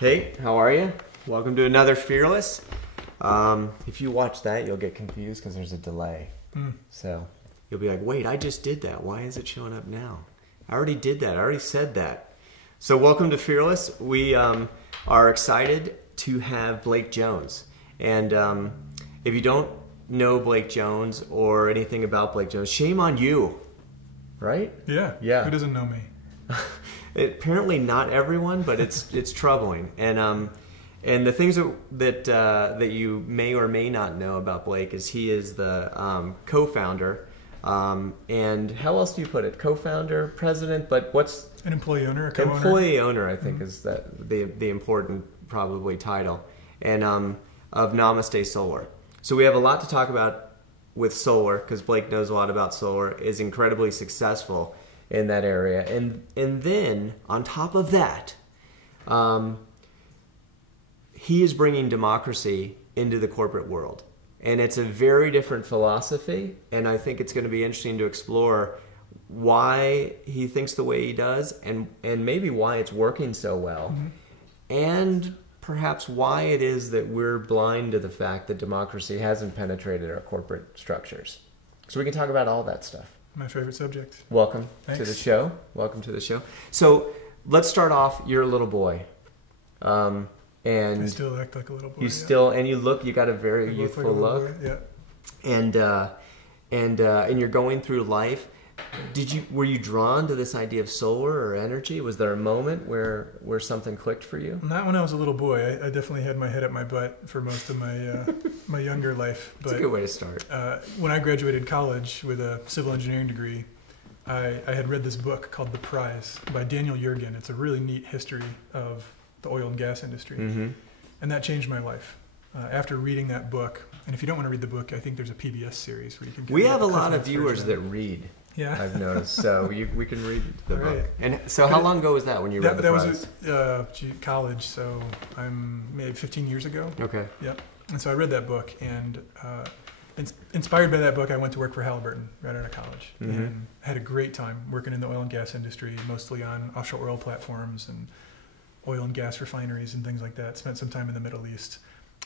Hey, how are you? Welcome to another Fearless. If you watch that, you'll get confused because there's a delay. So you'll be like, wait, I just did that. Why is it showing up now? I already did that. I already said that. So welcome to Fearless. We are excited to have Blake Jones. And if you don't know Blake Jones or anything about Blake Jones, shame on you, right? Yeah. Who doesn't know me? Apparently not everyone, but it's troubling. And the things that you may or may not know about Blake is he is the co-founder. And how else do you put it? Co-founder, president, but what's an employee owner, a co-owner? Employee owner, I think, is the important probably title, and of Namaste Solar. So we have a lot to talk about with solar because Blake knows a lot about solar, is incredibly successful in that area, and then on top of that, he is bringing democracy into the corporate world, and it's a very different philosophy. And I think it's going to be interesting to explore why he thinks the way he does, and maybe why it's working so well, and perhaps why it is that we're blind to the fact that democracy hasn't penetrated our corporate structures. So we can talk about all that stuff. My favorite subject. Welcome to the show. Welcome to the show. So let's start off. You're a little boy, and I still act like a little boy. You got a very youthful look. Yeah. And you're going through life. Were you drawn to this idea of solar or energy? Was there a moment where something clicked for you? Not when I was a little boy. I definitely had my head up my butt for most of my my younger life. That's a good way to start. When I graduated college with a civil engineering degree, I had read this book called The Prize by Daniel Yergin. It's a really neat history of the oil and gas industry. And that changed my life. After reading that book, and if you don't want to read the book, I think there's a PBS series where you can. We have a lot of viewers that read. Yeah, I've noticed. So we can read the book. Right. And so, how long ago was that when you read The Prize? That was college. So I'm maybe 15 years ago. Okay. Yep. And so I read that book, and inspired by that book, I went to work for Halliburton right out of college, and had a great time working in the oil and gas industry, mostly on offshore oil platforms and oil and gas refineries and things like that. Spent some time in the Middle East.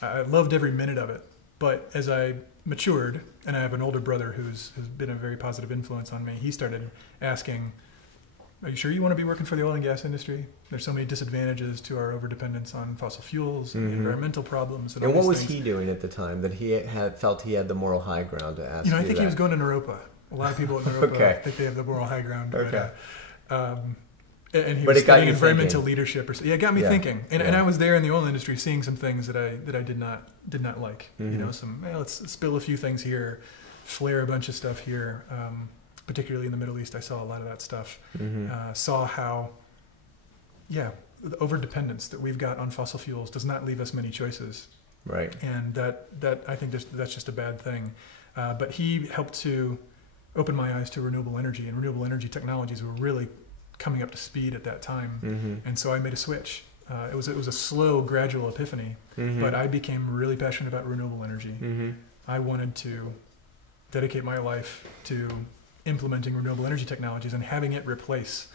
I loved every minute of it. But as I matured, and I have an older brother who's been a very positive influence on me, he started asking, are you sure you want to be working for the oil and gas industry? There's so many disadvantages to our overdependence on fossil fuels and environmental problems. And what was he doing at the time that he felt he had the moral high ground to ask you I think he was going to Naropa. A lot of people at Naropa think they have the moral high ground. Okay. And he was studying environmental leadership. It got me thinking. And I was there in the oil industry seeing some things that I did not like. Let's spill a few things here, flare a bunch of stuff here. Particularly in the Middle East, I saw a lot of that stuff. Saw how, the overdependence that we've got on fossil fuels does not leave us many choices. Right. And that I think that's just a bad thing. But he helped to open my eyes to renewable energy, and renewable energy technologies were really coming up to speed at that time. And so I made a switch. It was a slow, gradual epiphany, but I became really passionate about renewable energy. I wanted to dedicate my life to implementing renewable energy technologies and having it replace,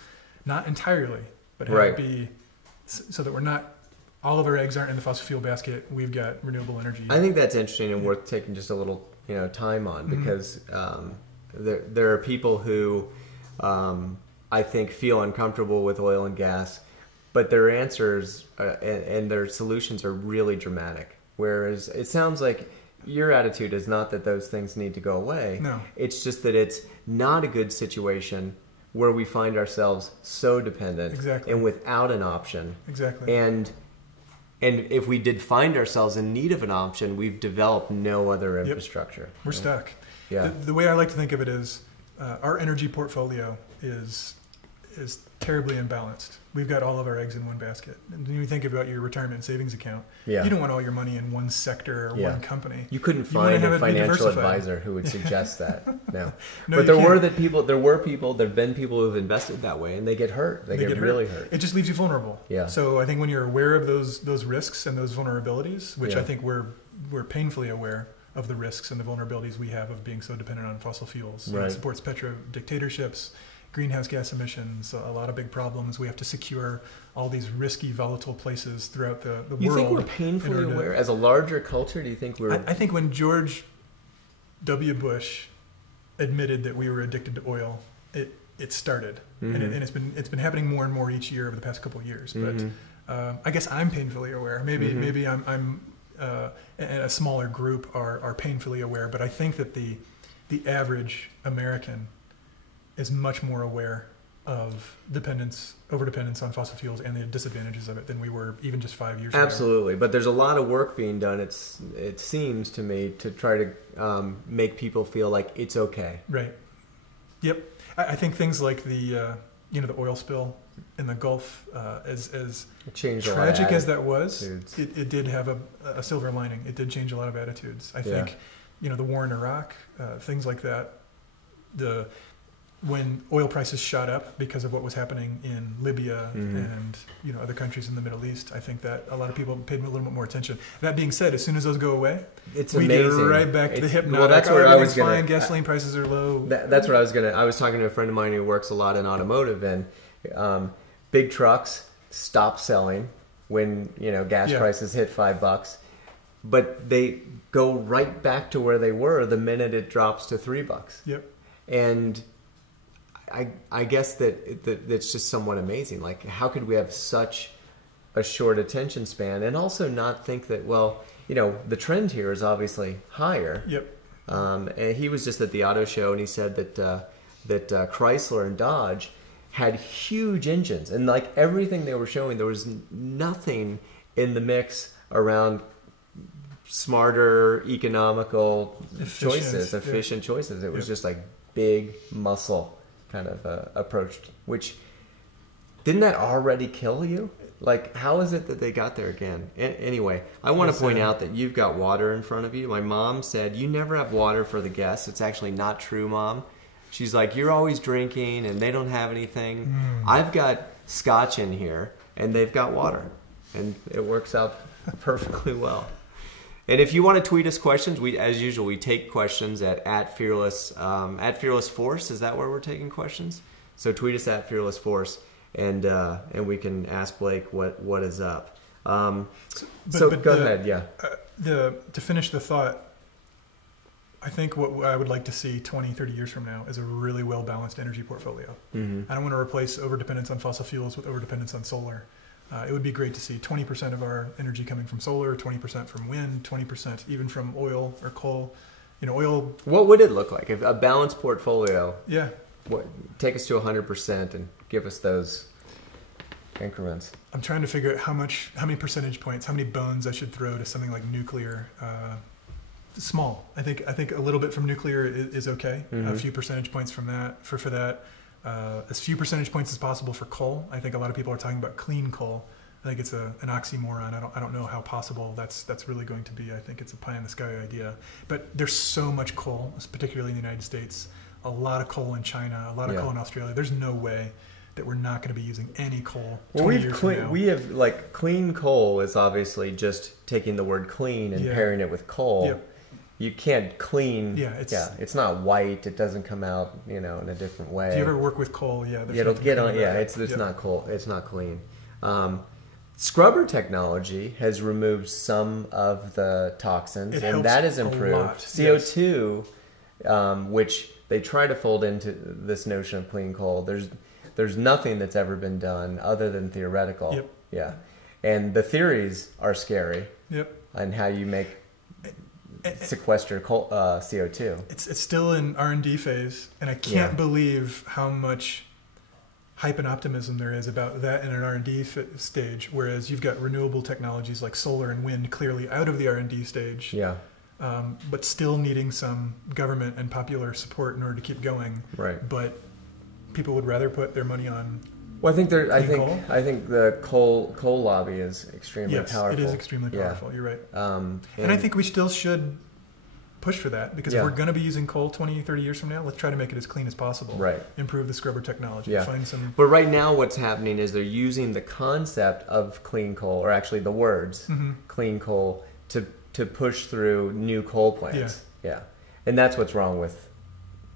not entirely, but have it be so that we're not, all of our eggs aren't in the fossil fuel basket. We've got renewable energy. I think that's interesting and worth taking just a little time on, because there are people who I think feel uncomfortable with oil and gas, but their answers and their solutions are really dramatic. Whereas it sounds like your attitude is not that those things need to go away. No. It's just that it's not a good situation where we find ourselves so dependent and without an option. Exactly. And if we did find ourselves in need of an option, we've developed no other infrastructure. We're stuck. Yeah. The way I like to think of it is our energy portfolio is terribly imbalanced. We've got all of our eggs in one basket. And when you think about your retirement savings account, you don't want all your money in one sector or one company. You couldn't find a financial advisor who would suggest that. No. No, but there have been people who have invested that way, and they get hurt. They get really hurt. It just leaves you vulnerable. Yeah. So I think when you're aware of those risks and those vulnerabilities, which I think we're painfully aware of the risks and the vulnerabilities we have of being so dependent on fossil fuels. Right. It supports petro dictatorships. greenhouse gas emissions, a lot of big problems. We have to secure all these risky, volatile places throughout the world. You think we're painfully aware? As a larger culture, do you think we're... I think when George W. Bush admitted that we were addicted to oil, it started. And it's been happening more and more each year over the past couple of years. But I guess I'm painfully aware. Maybe I'm and a smaller group are painfully aware. But I think that the average American is much more aware of overdependence on fossil fuels and the disadvantages of it than we were even just 5 years ago. Absolutely, but there's a lot of work being done. It seems to me to try to make people feel like it's okay. Right. Yep. I think things like the oil spill in the Gulf, as tragic as that was, it did have a silver lining. It did change a lot of attitudes. I think, the war in Iraq, things like that, when oil prices shot up because of what was happening in Libya and other countries in the Middle East, I think that a lot of people paid a little bit more attention. That being said, as soon as those go away, we get right back to the hypnotic. Well, that's where I was going. Fine, gasoline prices are low. That's what I was going to. I was talking to a friend of mine who works a lot in automotive, and big trucks stop selling when gas prices hit $5, but they go right back to where they were the minute it drops to $3. Yep. And I guess that's just somewhat amazing. Like, how could we have such a short attention span and also not think that, the trend here is obviously higher. Yep. And he was just at the auto show, and he said that Chrysler and Dodge had huge engines, and like everything they were showing, there was nothing in the mix around smarter, economical efficient choices. It was just like big muscle kind of approached, which didn't that already kill you? Like, how is it that they got there again? Anyway, I want to point out that you've got water in front of you. My mom said, you never have water for the guests. It's actually not true, Mom. She's like, you're always drinking and they don't have anything. I've got scotch in here and they've got water. And it works out perfectly well. And if you want to tweet us questions, as usual, we take questions at Fearless Force. Is that where we're taking questions? So tweet us at Fearless Force, and we can ask Blake what is up. Go ahead, yeah. To finish the thought, I think what I would like to see 20, 30 years from now is a really well-balanced energy portfolio. I don't want to replace overdependence on fossil fuels with overdependence on solar. It would be great to see 20% of our energy coming from solar, 20% from wind, 20% even from oil or coal. Oil. What would it look like if a balanced portfolio? Yeah. Take us to 100% and give us those increments. I'm trying to figure out how many percentage points, how many bones I should throw to something like nuclear. Small. I think a little bit from nuclear is okay. A few percentage points from that for that. As few percentage points as possible for coal. I think a lot of people are talking about clean coal. I think it's an oxymoron. I don't know how possible that's really going to be. I think it's a pie in the sky idea. But there's so much coal, particularly in the United States. A lot of coal in China. A lot of coal in Australia. There's no way that we're not going to be using any coal 20 years from now. We have, like, clean coal is obviously just taking the word clean and pairing it with coal. Yep. You can't clean. It's not white. It doesn't come out, in a different way. If you ever work with coal, it'll get on. Yeah, it's not coal. It's not clean. Scrubber technology has removed some of the toxins, and that has improved. CO2, which they try to fold into this notion of clean coal. There's nothing that's ever been done other than theoretical. Yep. Yeah, and the theories are scary. Yep. And how you make sequester CO2. It's still in R&D phase, and I can't believe how much hype and optimism there is about that in an R&D stage, whereas you've got renewable technologies like solar and wind clearly out of the R&D stage, but still needing some government and popular support in order to keep going. Right. But people would rather put their money on. Well, I think the coal lobby is extremely powerful. It is extremely powerful. You're right. And I think we still should push for that, because if we're going to be using coal 20, 30 years from now, let's try to make it as clean as possible. Right. Improve the scrubber technology. Yeah. Find some. But right now, what's happening is they're using the concept of clean coal, or actually the words clean coal, to push through new coal plants. Yeah. And that's what's wrong with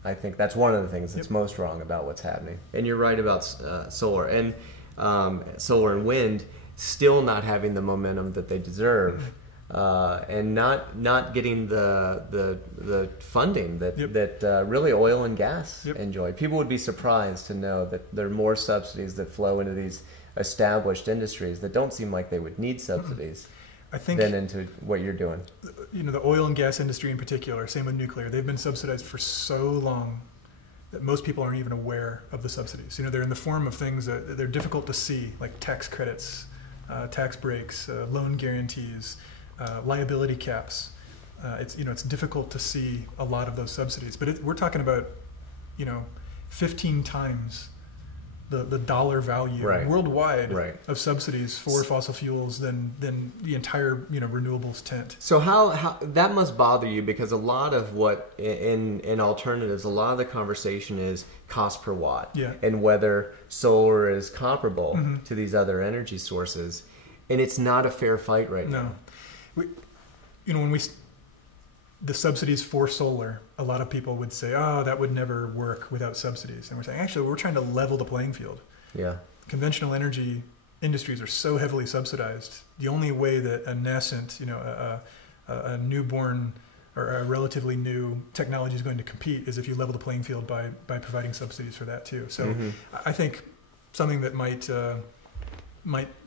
I think that's one of the things that's most wrong about what's happening. And you're right about solar and wind still not having the momentum that they deserve, and not getting the funding that really oil and gas enjoy. People would be surprised to know that there are more subsidies that flow into these established industries that don't seem like they would need subsidies. I think than into what you're doing. The oil and gas industry in particular, same with nuclear, they've been subsidized for so long that most people aren't even aware of the subsidies. They're in the form of things that they're difficult to see, like tax credits, tax breaks, loan guarantees, liability caps. It's difficult to see a lot of those subsidies, but we're talking about 15 times the dollar value worldwide of subsidies for fossil fuels than the entire renewables tent. So how that must bother you, because a lot of what in alternatives, a lot of the conversation is cost per watt, and whether solar is comparable to these other energy sources, and it's not a fair fight right now. When the subsidies for solar, a lot of people would say, oh, that would never work without subsidies. And we're saying, actually, we're trying to level the playing field. Yeah. Conventional energy industries are so heavily subsidized. The only way that a nascent, a newborn or a relatively new technology is going to compete is if you level the playing field by providing subsidies for that too. So I think something that might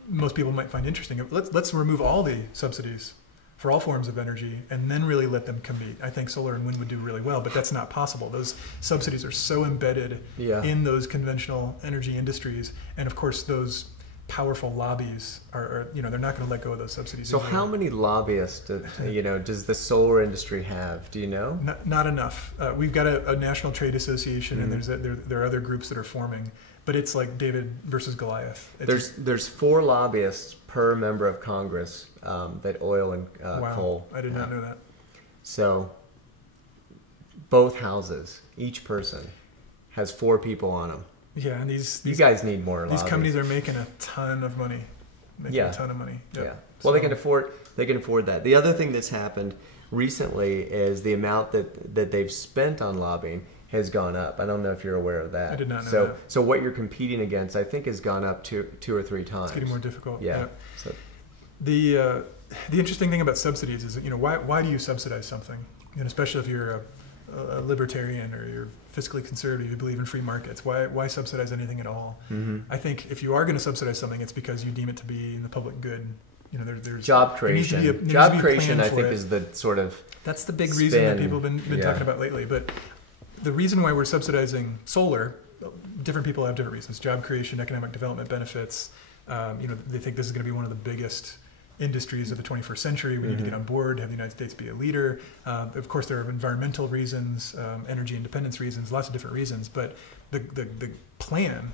most people might find interesting, let's remove all the subsidies for all forms of energy, and then really let them compete. I think solar and wind would do really well, but that's not possible. Those subsidies are so embedded in those conventional energy industries, and of course those powerful lobbies are they're not going to let go of those subsidies. So how many lobbyists does the solar industry have? Do you know? Not enough. We've got a national trade association, and there are other groups that are forming. But it's like David versus Goliath. There's 4 lobbyists per member of Congress that oil and coal. I did not know that. So both houses, each person has 4 people on them. Yeah, and you guys need more These lobbies. companies are making a ton of money. A ton of money. Yep. Yeah. Well, they can afford that. The other thing that's happened recently is the amount that they've spent on lobbying has gone up. I don't know if you're aware of that. I did not know that. So what you're competing against, I think, has gone up 2 or 3 times. It's getting more difficult. Yeah. So the interesting thing about subsidies is why do you subsidize something? Especially if you're a libertarian or you're fiscally conservative, you believe in free markets. Why subsidize anything at all? I think if you are going to subsidize something, it's because you deem it to be in the public good. There's job creation. Job creation, I think, is the sort of that's the big reason that people have been talking about lately. But the reason why we're subsidizing solar, different people have different reasons. Job creation, economic development benefits. They think this is going to be one of the biggest industries of the 21st century. We need to get on board, have the United States be a leader. Of course, there are environmental reasons, energy independence reasons, lots of different reasons. But the plan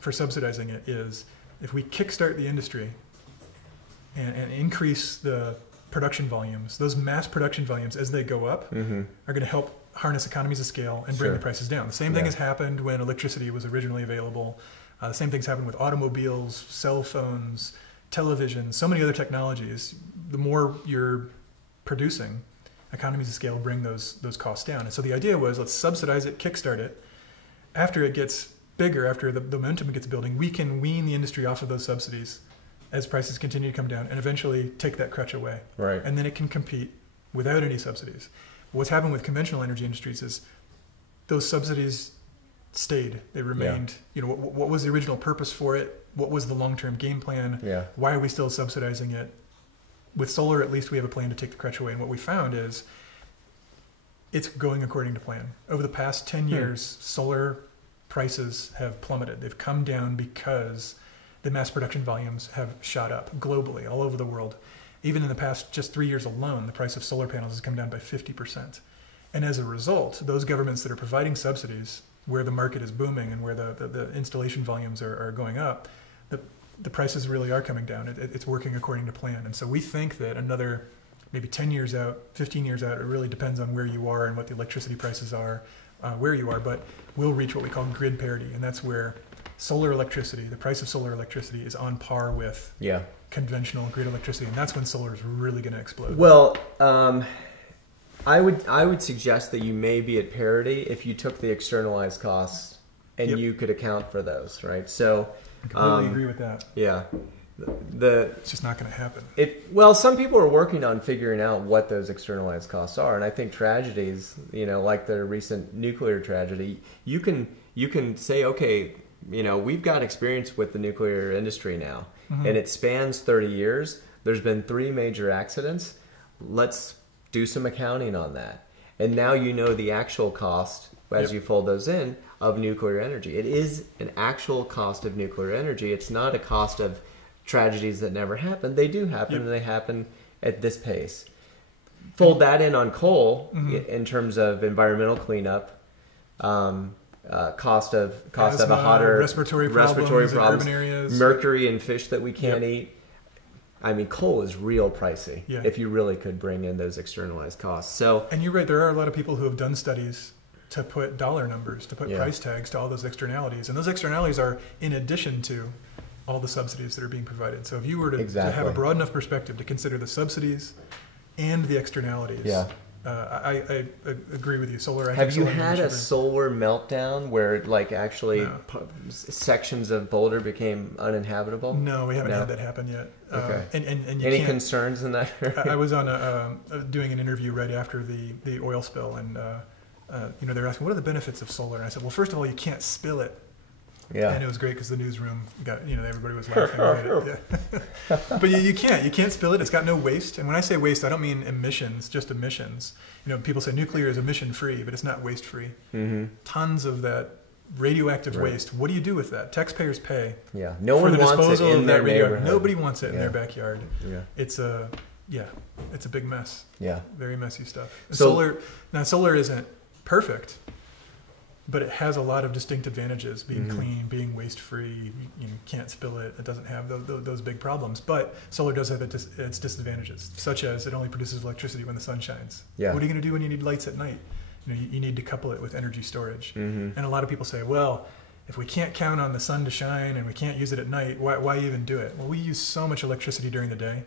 for subsidizing it is if we kickstart the industry and increase the production volumes, those mass production volumes as they go up are going to help harness economies of scale and bring the prices down. The same thing has happened when electricity was originally available. The same thing's happened with automobiles, cell phones, television, so many other technologies. The more you're producing, economies of scale bring those costs down. And so the idea was, let's subsidize it, kickstart it. After it gets bigger, after the momentum gets building, we can wean the industry off of those subsidies as prices continue to come down and eventually take that crutch away. Right. And then it can compete without any subsidies. What's happened with conventional energy industries is those subsidies stayed. They remained. What was the original purpose for it? What was the long-term game plan? Why are we still subsidizing it? With solar, at least we have a plan to take the crutch away. And what we found is it's going according to plan. Over the past 10 years, solar prices have plummeted. They've come down because the mass production volumes have shot up globally, all over the world. Even in the past just 3 years alone, the price of solar panels has come down by 50%. And as a result, those governments that are providing subsidies where the market is booming and where the installation volumes are going up, the prices really are coming down. It's working according to plan. And so we think that another maybe 10 years out, 15 years out, it really depends on where you are and what the electricity prices are, where you are, but we'll reach what we call grid parity. And that's where solar electricity, the price of solar electricity is on par with conventional grid electricity. And that's when solar is really going to explode. Well, I would suggest that you may be at parity if you took the externalized costs and you could account for those, right? So I completely agree with that. Yeah. It's just not going to happen. Well, some people are working on figuring out what those externalized costs are, and I think tragedies, like the recent nuclear tragedy, you can say, okay, we've got experience with the nuclear industry now, and it spans 30 years. There's been 3 major accidents. Let's do some accounting on that, and now the actual cost as you fold those in of nuclear energy. It is an actual cost of nuclear energy. It's not a cost of tragedies that never happen. They do happen, and they happen at this pace. Fold that in on coal in terms of environmental cleanup, cost of a hotter respiratory problems in urban areas, mercury in fish that we can't eat. I mean, coal is real pricey if you really could bring in those externalized costs. So, and you're right, there are a lot of people who have done studies to put dollar numbers, to put price tags to all those externalities, and those externalities are in addition to all the subsidies that are being provided. So if you were to have a broad enough perspective to consider the subsidies and the externalities, I agree with you. Solar. Have you had a solar meltdown where actually sections of Boulder became uninhabitable? No, we haven't had that happen yet. Okay. And you any concerns in that area? I was on doing an interview right after the oil spill, and they were asking, what are the benefits of solar? And I said, well, first of all, you can't spill it. Yeah. And it was great because the newsroom got, everybody was laughing at it. Yeah. But you can't spill it. It's got no waste. And when I say waste, I don't mean emissions, just emissions. People say nuclear is emission free, but it's not waste free. Mm-hmm. Tons of that radioactive waste. What do you do with that? Taxpayers pay. Yeah. No one wants it in their neighborhood. Nobody wants it in their backyard. Yeah. It's a big mess. Yeah. Very messy stuff. And solar isn't perfect, but it has a lot of distinct advantages, being clean, being waste-free. You can't spill it. It doesn't have those big problems. But solar does have its disadvantages, such as it only produces electricity when the sun shines. Yeah. What are you going to do when you need lights at night? You need to couple it with energy storage. Mm-hmm. And a lot of people say, well, if we can't count on the sun to shine and we can't use it at night, why even do it? Well, we use so much electricity during the day.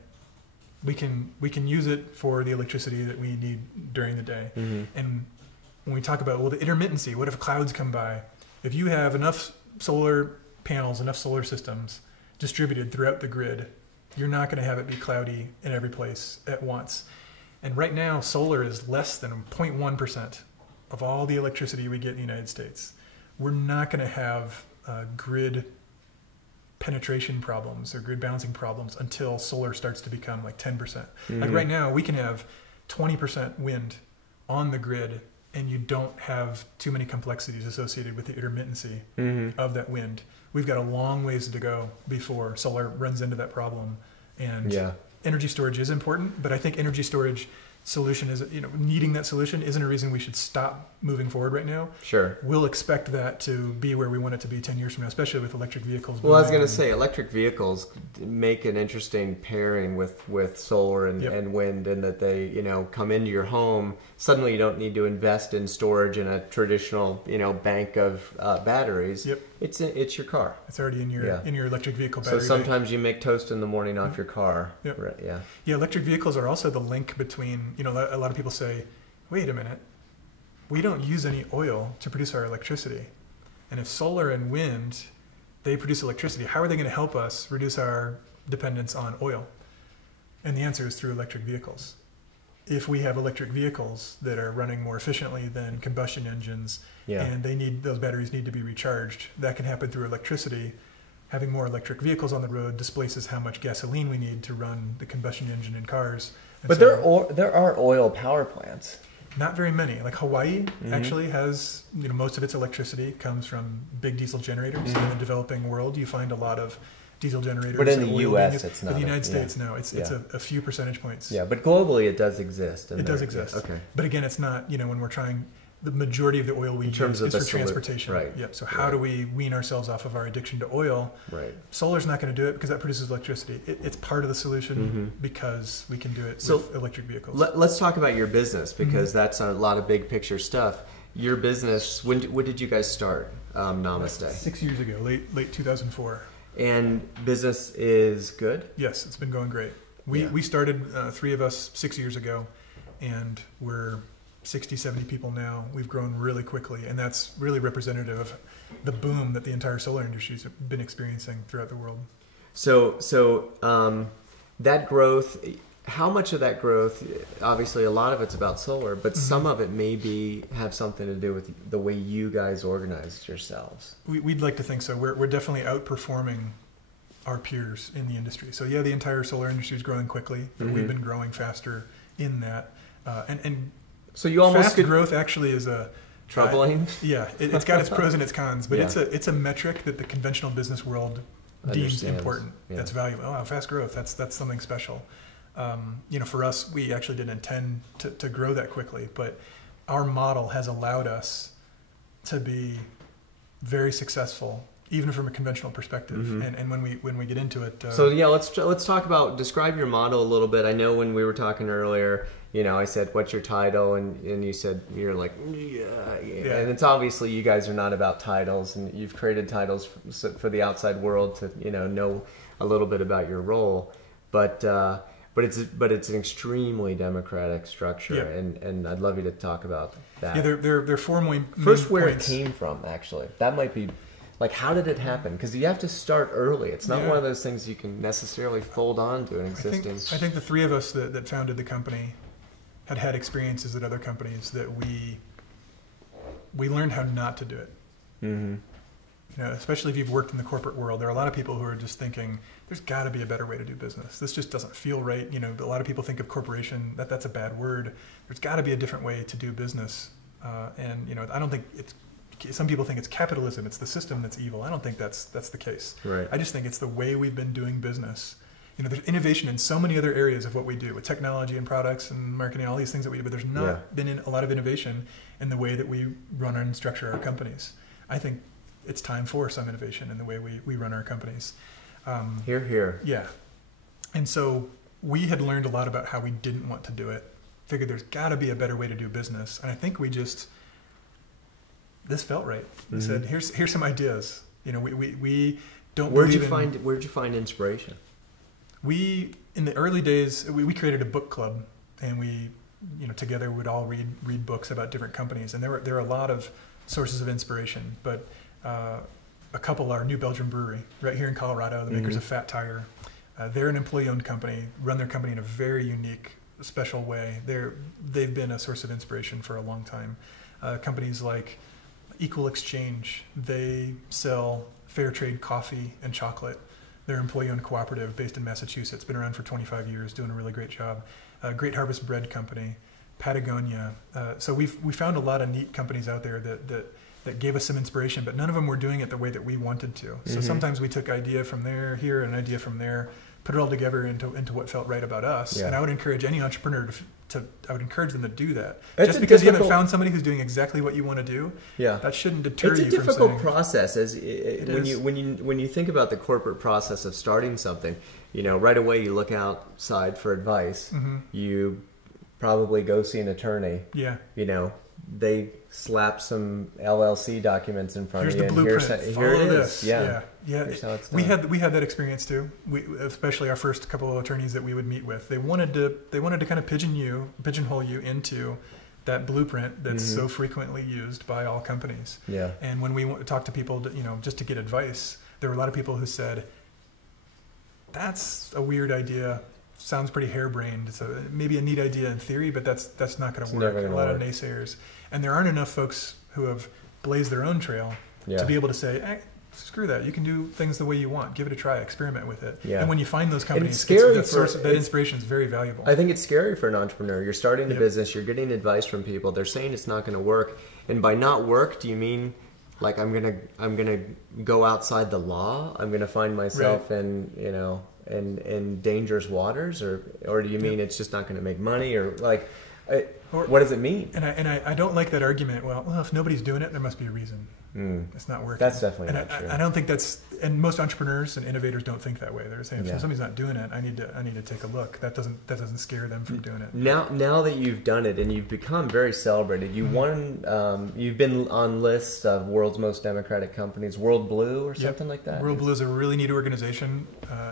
We can use it for the electricity that we need during the day. Mm-hmm. And when we talk about, the intermittency, what if clouds come by? If you have enough solar panels, enough solar systems distributed throughout the grid, you're not going to have it be cloudy in every place at once. And right now, solar is less than 0.1% of all the electricity we get in the United States. We're not going to have grid penetration problems or grid balancing problems until solar starts to become like 10%. Mm-hmm. Like right now, we can have 20% wind on the grid, and you don't have too many complexities associated with the intermittency of that wind. We've got a long ways to go before solar runs into that problem. And energy storage is important, but I think energy storage solution is, needing that solution isn't a reason we should stop moving forward right now. Sure. We'll expect that to be where we want it to be 10 years from now, especially with electric vehicles. Well, I was going to say, electric vehicles make an interesting pairing with solar and wind, in that they, come into your home. Suddenly you don't need to invest in storage in a traditional, bank of batteries. Yep. It's your car. It's already in your electric vehicle battery. So sometimes you make toast in the morning off your car. Yep. Right, yeah. Yeah, electric vehicles are also the link between, a lot of people say, wait a minute, we don't use any oil to produce our electricity. And if solar and wind, they produce electricity, how are they going to help us reduce our dependence on oil? And the answer is through electric vehicles. If we have electric vehicles that are running more efficiently than combustion engines, and those batteries need to be recharged, that can happen through electricity. Having more electric vehicles on the road displaces how much gasoline we need to run the combustion engine in cars. And but there are oil power plants. Not very many. Like Hawaii actually has, most of its electricity comes from big diesel generators. In the developing world, you find a lot of diesel generators. But in the U.S., it's not. In the United States, no. It's a few percentage points. Yeah, but globally it does exist. It does exist. Okay. But again, it's not, when we're trying, the majority of the oil we use is for transportation. Right. Yep. So how do we wean ourselves off of our addiction to oil? Right. Solar's not going to do it because that produces electricity. It's part of the solution because we can do it with electric vehicles. Let's talk about your business, because that's a lot of big picture stuff. Your business, when did you guys start Namaste? 6 years ago, late 2004. And business is good? Yes, it's been going great. We started, 3 of us, 6 years ago. and we're 60, 70 people now. We've grown really quickly, and that's really representative of the boom that the entire solar industry has been experiencing throughout the world. So that growth, how much of that growth, obviously a lot of it's about solar, but some of it may have something to do with the way you guys organized yourselves. We'd like to think so. We're definitely outperforming our peers in the industry. So yeah, the entire solar industry is growing quickly, but we've been growing faster in that. And so you almost fast growth actually is a troubling. It's got its pros and its cons, but it's a metric that the conventional business world deems important. Yeah. That's valuable. Oh, fast growth. That's something special. For us, we actually didn't intend to grow that quickly, but our model has allowed us to be very successful, even from a conventional perspective. And when we get into it, so yeah, let's talk about, describe your model a little bit. I know when we were talking earlier, I said, "What's your title?" and you said you're like, yeah. And it's obviously you guys are not about titles, and you've created titles for the outside world to know a little bit about your role, but it's an extremely democratic structure, and I'd love you to talk about that. Yeah, there are four main First, where points. it came from, actually. That might be, like, how did it happen? Because you have to start early. It's not one of those things you can necessarily fold on to an existing. I think the three of us that founded the company had experiences at other companies that we learned how not to do it. Especially if you've worked in the corporate world, there are a lot of people who are just thinking, there's got to be a better way to do business. This just doesn't feel right. A lot of people think of corporation, that's a bad word. There's got to be a different way to do business. I don't think some people think it's capitalism. It's the system that's evil. I don't think that's the case. Right. I just think it's the way we've been doing business. There's innovation in so many other areas of what we do with technology and products and marketing, all these things that we do, but there's not been a lot of innovation in the way that we run and structure our companies. I think it's time for some innovation in the way we run our companies. Here. Yeah. And so we had learned a lot about how we didn't want to do it. Figured there's got to be a better way to do business. And I think this felt right. We said, here's some ideas. We don't Where'd you find inspiration? In the early days, we created a book club, and we, together would all read books about different companies. And there are a lot of sources of inspiration, but a couple are New Belgium Brewery, right here in Colorado, the makers of Fat Tire. They're an employee-owned company, run their company in a very unique, special way. They've been a source of inspiration for a long time. Companies like Equal Exchange, they sell fair trade coffee and chocolate. They're an employee-owned cooperative based in Massachusetts, been around for 25 years, doing a really great job. Great Harvest Bread Company, Patagonia. So we found a lot of neat companies out there that gave us some inspiration, but none of them were doing it the way that we wanted to. So sometimes we took idea from here, an idea from there, put it all together into what felt right about us. And I would encourage any entrepreneur I would encourage them to do that. Just because you haven't found somebody who's doing exactly what you want to do, that shouldn't deter you from saying. It's a difficult process. When you think about the corporate process of starting something, right away you look outside for advice. You probably go see an attorney. Yeah. They slap some LLC documents in front of you. Here's the blueprint. Here it is. is. Yeah. We had that experience too. Especially our first couple of attorneys that we would meet with. They wanted to kind of pigeonhole you into that blueprint that's so frequently used by all companies. Yeah. And when we talked to people, just to get advice, there were a lot of people who said, "That's a weird idea. Sounds pretty harebrained. It's maybe a neat idea in theory, but that's not going to work." A lot of naysayers, and there aren't enough folks who have blazed their own trail to be able to say, screw that. You can do things the way you want. Give it a try. Experiment with it. Yeah. And when you find those companies, that inspiration is very valuable. I think it's scary for an entrepreneur. You're starting a business. You're getting advice from people. They're saying it's not going to work. And by not work, do you mean like I'm gonna go outside the law? I'm gonna find myself in dangerous waters, or do you mean it's just not going to make money, or like, what does it mean? And I don't like that argument. Well, if nobody's doing it, there must be a reason. It's not working. That's definitely not true. I don't think and most entrepreneurs and innovators don't think that way. They're saying, if somebody's not doing it, I need to take a look. That doesn't scare them from doing it. Now that you've done it and you've become very celebrated, you've been on lists of world's most democratic companies, World Blue or something like that. World Blue is a really neat organization.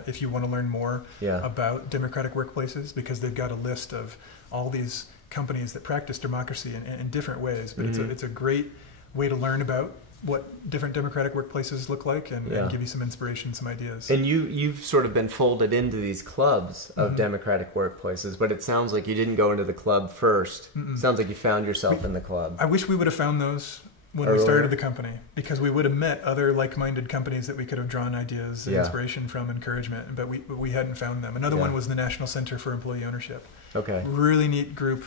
If you want to learn more about democratic workplaces, because they've got a list of all these companies that practice democracy in different ways. But it's a great way to learn about what different democratic workplaces look like and give you some inspiration, some ideas. And you've sort of been folded into these clubs of democratic workplaces, but it sounds like you didn't go into the club first. Sounds like you found yourself in the club. I wish we would have found those when we started the company, because we would have met other like-minded companies that we could have drawn ideas and inspiration from, encouragement, but we hadn't found them. Another one was the National Center for Employee Ownership. Okay. Really neat group.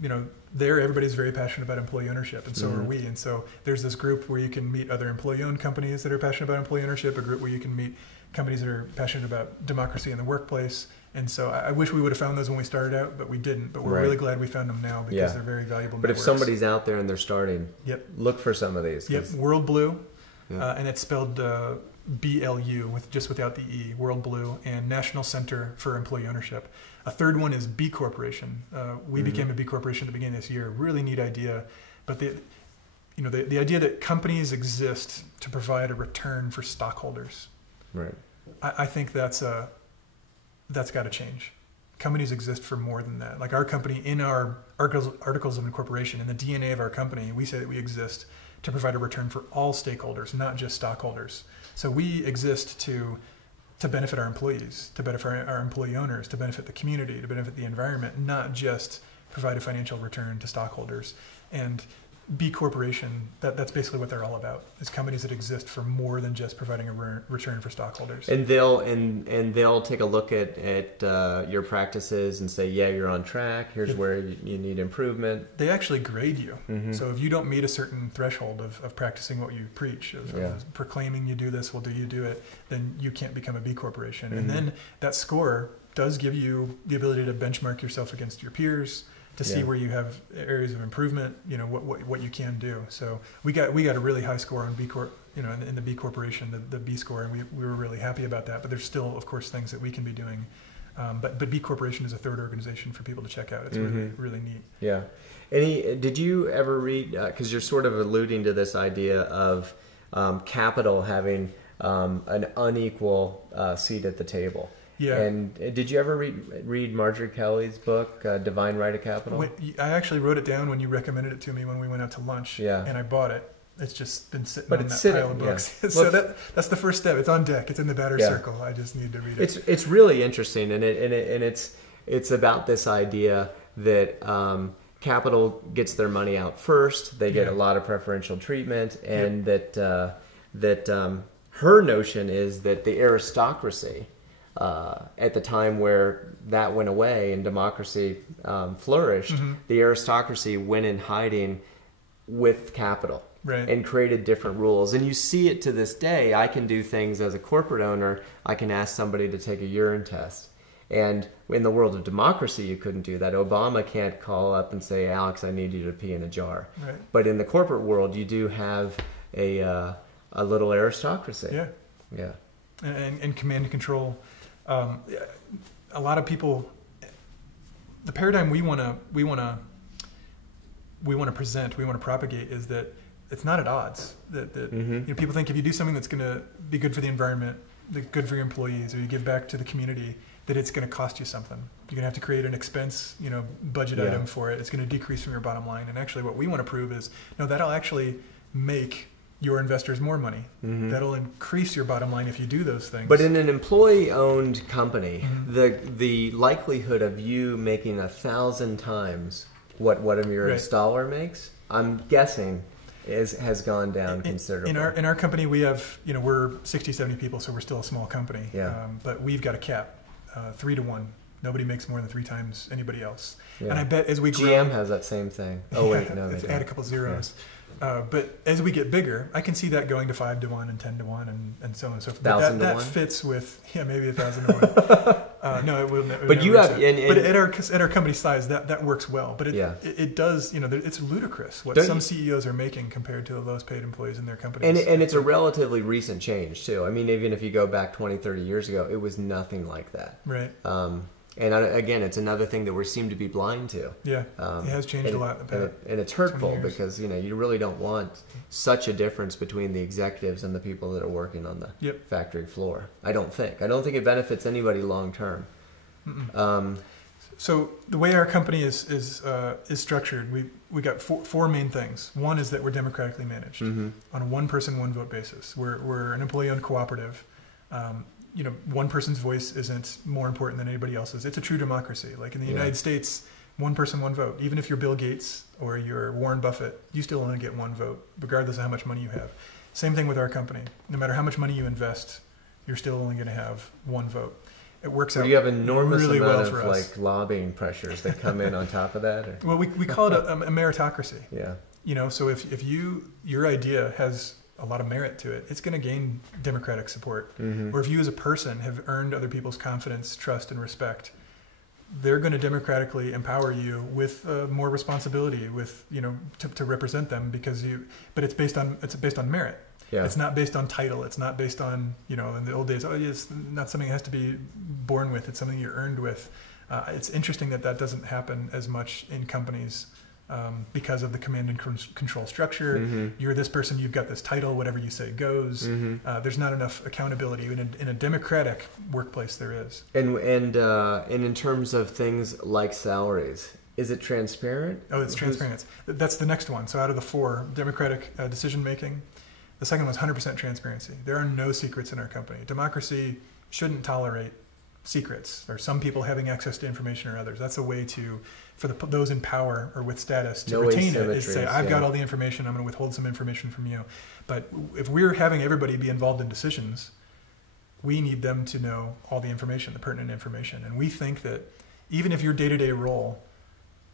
You know, there everybody's very passionate about employee ownership, and so are we. And so there's this group where you can meet other employee-owned companies that are passionate about employee ownership, a group where you can meet companies that are passionate about democracy in the workplace. And so I wish we would have found those when we started out, but we didn't. But we're really glad we found them now, because they're very valuable But networks. if somebody's out there and they're starting, look for some of these. Yep, World Blue, and it's spelled BLU, without the E, World Blue, and National Center for Employee Ownership. A third one is B Corporation. We became a B Corporation at the beginning of this year. Really neat idea, but the idea that companies exist to provide a return for stockholders. Right. I think that's got to change. Companies exist for more than that. Like our company, in our articles of incorporation, in the DNA of our company, we say that we exist to provide a return for all stakeholders, not just stockholders. So we exist to benefit our employees, to benefit our employee owners, to benefit the community, to benefit the environment, not just provide a financial return to stockholders. And B Corporation, that's basically what they're all about, is companies that exist for more than just providing a return for stockholders. And they'll take a look at your practices and say, yeah, you're on track, here's where you need improvement. They actually grade you. So if you don't meet a certain threshold of practicing what you preach, of proclaiming you do this, well, do you do it, then you can't become a B Corporation. And then that score does give you the ability to benchmark yourself against your peers, to see where you have areas of improvement, you know, what you can do. So we got a really high score on B Corp, you know, in the B Corporation, the B score, and we were really happy about that. But there's still, of course, things that we can be doing. But B Corporation is a third organization for people to check out. It's really, really neat. Yeah. Did you ever read, because you're sort of alluding to this idea of capital having an unequal seat at the table? Yeah. And did you ever read Marjorie Kelly's book, Divine Right of Capital? I actually wrote it down when you recommended it to me when we went out to lunch. Yeah. And I bought it. It's just been sitting on that pile of books. Yeah. So that's the first step. It's on deck. It's in the batter's circle. I just need to read it. It's really interesting, and it's about this idea that capital gets their money out first. They get a lot of preferential treatment, and that her notion is that the aristocracy, at the time where that went away and democracy flourished, the aristocracy went in hiding with capital and created different rules. And you see it to this day. I can do things as a corporate owner. I can ask somebody to take a urine test. And in the world of democracy, you couldn't do that. Obama can't call up and say, Alex, I need you to pee in a jar. Right. But in the corporate world, you do have a little aristocracy. Yeah. Yeah. And command and control. A lot of people, the paradigm we want to present, we want to propagate, is that it's not at odds. That you know, people think if you do something that's going to be good for the environment, good for your employees, or you give back to the community, that it's going to cost you something. You're going to have to create an expense, you know, budget item for it. It's going to decrease from your bottom line. And actually, what we want to prove is, no, that'll actually make your investors more money. That'll increase your bottom line if you do those things. But in an employee-owned company, the likelihood of you making 1,000 times what your installer makes, I'm guessing, has gone down considerably. In our company, we have, you know, we're 60, 70 people, so we're still a small company. Yeah. But we've got a cap, 3-to-1. Nobody makes more than 3 times anybody else. Yeah. And I bet as we grow, GM has that same thing. Oh wait, no, they add a couple zeros. Yeah. But as we get bigger, I can see that going to 5-to-1 and 10-to-1 and so on and so forth. But that fits with maybe 1,000-to-1. No, it wouldn't. But you have, but at our company size, that works well. But it does. You know, it's ludicrous what some CEOs are making compared to the lowest paid employees in their companies. And it's a relatively recent change too. I mean, even if you go back 20, 30 years ago, it was nothing like that. Right. And again, it's another thing that we seem to be blind to. Yeah, it has changed a lot. And it's hurtful because, you know, you really don't want such a difference between the executives and the people that are working on the factory floor. I don't think it benefits anybody long term. So the way our company is structured, we got four main things. One is that we're democratically managed on a one person, one vote basis. We're an employee-owned cooperative. One person's voice isn't more important than anybody else's. It's a true democracy. Like in the United States, one person, one vote. Even if you're Bill Gates or you're Warren Buffett, you still only get one vote, regardless of how much money you have. Same thing with our company. No matter how much money you invest, you're still only going to have one vote. It works out. You have enormous really amount well of for us. like lobbying pressures that come in on top of that. Or? Well, we call it a meritocracy. Yeah. So if your idea has a lot of merit to it, it's going to gain democratic support. Or if you as a person have earned other people's confidence, trust, and respect, they're going to democratically empower you with more responsibility, with to represent them but it's based on merit. Yeah. It's not based on title. It's not based on in the old days. It's not something that has to be born with. It's something you're earned with. It's interesting that doesn't happen as much in companies. Because of the command and control structure. You're this person, you've got this title, whatever you say goes. There's not enough accountability. In a democratic workplace, there is. And in terms of things like salaries, is it transparent? Oh, it's transparent. That's the next one. So out of the four, democratic decision making, the second one is 100% transparency. There are no secrets in our company. Democracy shouldn't tolerate secrets, or some people having access to information or others. That's a way for those in power or with status to retain it, is say, I've got all the information, I'm going to withhold some information from you. But if we're having everybody be involved in decisions, we need them to know all the information, the pertinent information. And we think that even if your day-to-day role,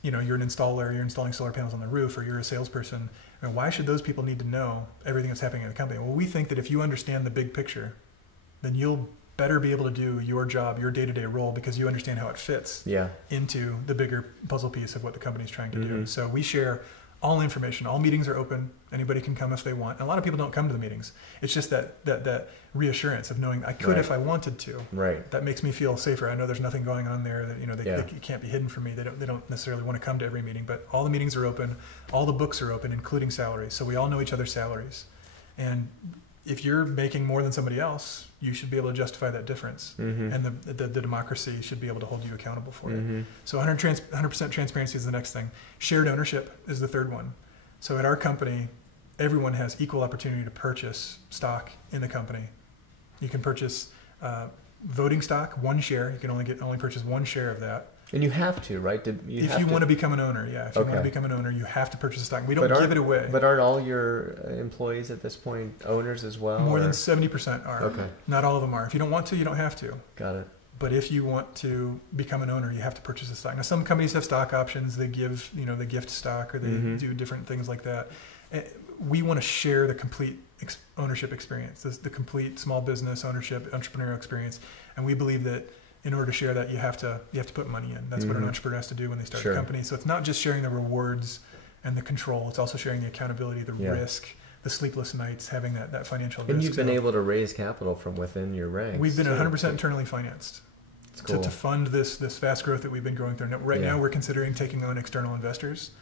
you're an installer, you're installing solar panels on the roof, or you're a salesperson, why should those people need to know everything that's happening in the company? Well, we think that if you understand the big picture, then you'll better be able to do your job, your day-to-day role, because you understand how it fits into the bigger puzzle piece of what the company's trying to do. So we share all information. All meetings are open. Anybody can come if they want. And a lot of people don't come to the meetings. It's just that reassurance of knowing I could if I wanted to. Right. That makes me feel safer. I know there's nothing going on there that they can't be hidden from me. They don't necessarily want to come to every meeting, but all the meetings are open. All the books are open, including salaries. So we all know each other's salaries. And if you're making more than somebody else, you should be able to justify that difference. And the democracy should be able to hold you accountable for it. So 100% transparency is the next thing. Shared ownership is the third one. So at our company, everyone has equal opportunity to purchase stock in the company. You can purchase voting stock, one share. You can only purchase one share of that. And you have to, right? If you want to become an owner, If you want to become an owner, you have to purchase a stock. We don't give it away. But aren't all your employees at this point owners as well? More than 70% are. Okay. Not all of them are. If you don't want to, you don't have to. Got it. But if you want to become an owner, you have to purchase a stock. Now, some companies have stock options. They give, they gift stock, or they do different things like that. We want to share the complete ownership experience, the complete small business ownership, entrepreneurial experience. And we believe that in order to share that, you have to put money in. That's what an entrepreneur has to do when they start a company. So it's not just sharing the rewards and the control. It's also sharing the accountability, the risk, the sleepless nights, having that financial risk. And you've been able to raise capital from within your ranks. We've been 100% internally financed. Cool. To fund this fast growth that we've been going through. Now we're considering taking on external investors.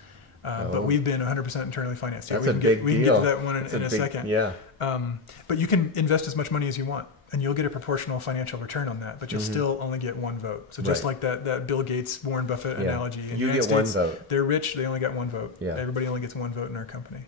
But we've been 100% internally financed. That's a big deal. We can get to that one in a second. Yeah. But you can invest as much money as you want, and you'll get a proportional financial return on that, but you'll still only get one vote. So just like that Bill Gates, Warren Buffett analogy. In you get one vote. They're rich, they only got one vote. Yeah. Everybody only gets one vote in our company.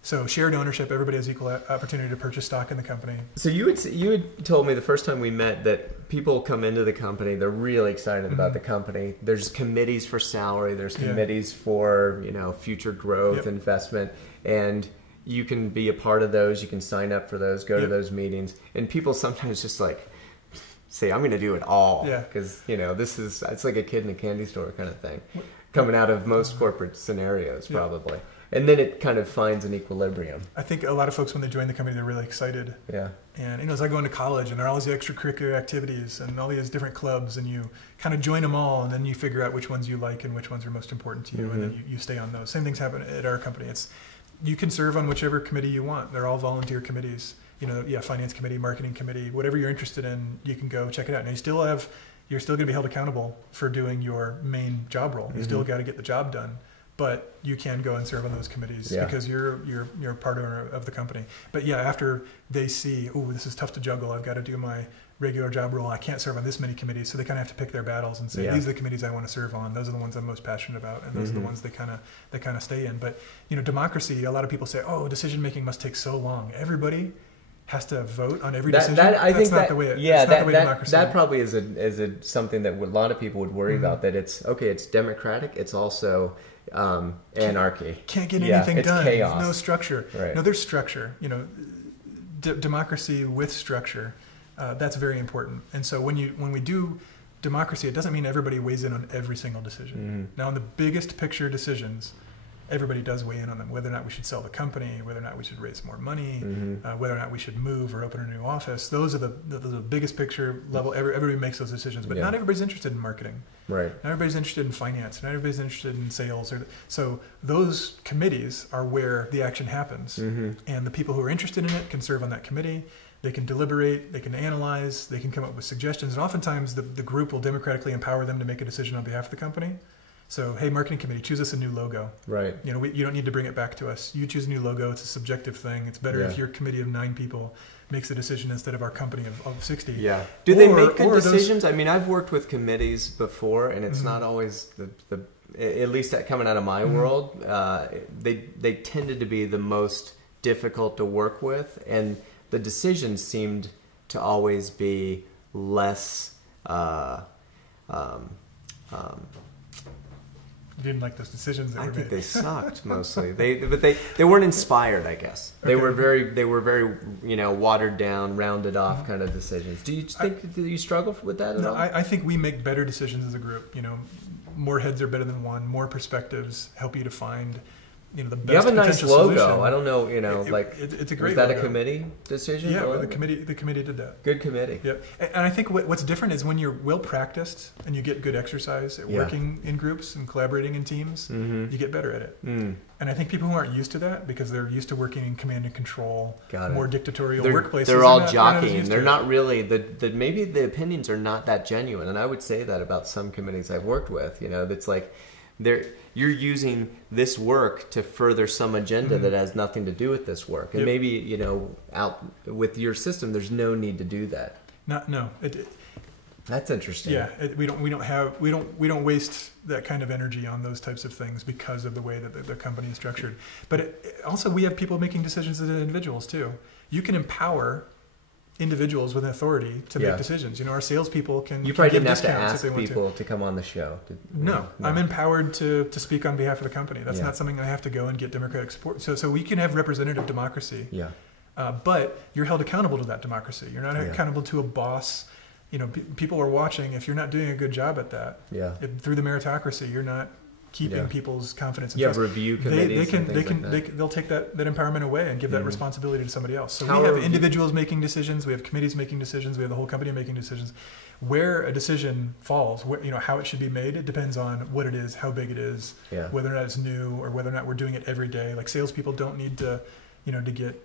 So shared ownership, everybody has equal opportunity to purchase stock in the company. So you had told me the first time we met that people come into the company, they're really excited about the company. There's committees for salary, there's committees for future growth, investment, and you can be a part of those. You can sign up for those, go to those meetings, and people sometimes just say, "I'm going to do it all," because it's like a kid in a candy store kind of thing, coming out of most corporate scenarios probably. And then it kind of finds an equilibrium. I think a lot of folks, when they join the company, they're really excited. Yeah. And as I go into college, and there are all these extracurricular activities and all these different clubs, and you kind of join them all, and then you figure out which ones you like and which ones are most important to you, and then you stay on those. Same things happen at our company. You can serve on whichever committee you want. They're all volunteer committees. Finance committee, marketing committee, whatever you're interested in, you can go check it out. Now you're still going to be held accountable for doing your main job role. You still got to get the job done. But you can go and serve on those committees because you're part owner of the company. But after they see, this is tough to juggle. I've got to do my regular job role. I can't serve on this many committees, so they kind of have to pick their battles and say, these are the committees I want to serve on. Those are the ones I'm most passionate about, and those are the ones they kind of stay in. But democracy. A lot of people say, oh, decision making must take so long. Everybody has to vote on every decision. That's not the way democracy. That probably is something that a lot of people would worry about. That it's democratic. It's also anarchy. Can't get anything done. Chaos. There's no structure. Right. No, there's structure. Democracy with structure. That's very important. And so when we do democracy, it doesn't mean everybody weighs in on every single decision. Now, in the biggest picture decisions, everybody does weigh in on them, whether or not we should sell the company, whether or not we should raise more money, whether or not we should move or open a new office. Those are the biggest picture level. Everybody makes those decisions, but not everybody's interested in marketing. Right. Not everybody's interested in finance. Not everybody's interested in sales. So those committees are where the action happens. And the people who are interested in it can serve on that committee. They can deliberate, they can analyze, they can come up with suggestions. And oftentimes the group will democratically empower them to make a decision on behalf of the company. So, hey, marketing committee, choose us a new logo. Right. You don't need to bring it back to us. You choose a new logo. It's a subjective thing. It's better if your committee of 9 people makes the decision instead of our company of 60. Yeah. Do they make good decisions? I mean, I've worked with committees before, and it's not always the at least coming out of my world, they tended to be the most difficult to work with, and the decisions seemed to always be less. You didn't like those decisions that were made. I think they sucked mostly. They weren't inspired, I guess. They were very watered down, rounded off kind of decisions. Do you think that you struggle with that at all? I think we make better decisions as a group. More heads are better than one. More perspectives help you to find the best. You have a nice logo. Solution. I don't know. It's a great. Was that logo. A committee decision? Yeah, the committee did that. Good committee. Yeah, and I think what's different is when you're well practiced and you get good exercise at working in groups and collaborating in teams, you get better at it. And I think people who aren't used to that, because they're used to working in command and control, more dictatorial workplaces. They're all jockeying. They're not really maybe the opinions are not that genuine. And I would say that about some committees I've worked with. That's like you're using this work to further some agenda that has nothing to do with this work, and maybe out with your system, there's no need to do that. That's interesting. Yeah, we don't waste that kind of energy on those types of things because of the way that the company is structured. But also, we have people making decisions as individuals too. You can empower individuals with authority to make decisions. Our salespeople can. You probably didn't have to ask people to come on the show. No, I'm empowered to speak on behalf of the company. That's not something I have to go and get democratic support. So we can have representative democracy. Yeah. But you're held accountable to that democracy. You're not accountable to a boss. People are watching. If you're not doing a good job at that, through the meritocracy, you're not keeping people's confidence and trust. Review committees. They'll take that empowerment away and give that responsibility to somebody else. So we have individuals making decisions, we have committees making decisions, we have the whole company making decisions. Where a decision falls, how it should be made, it depends on what it is, how big it is, whether or not it's new, or whether or not we're doing it every day. Like salespeople don't need to get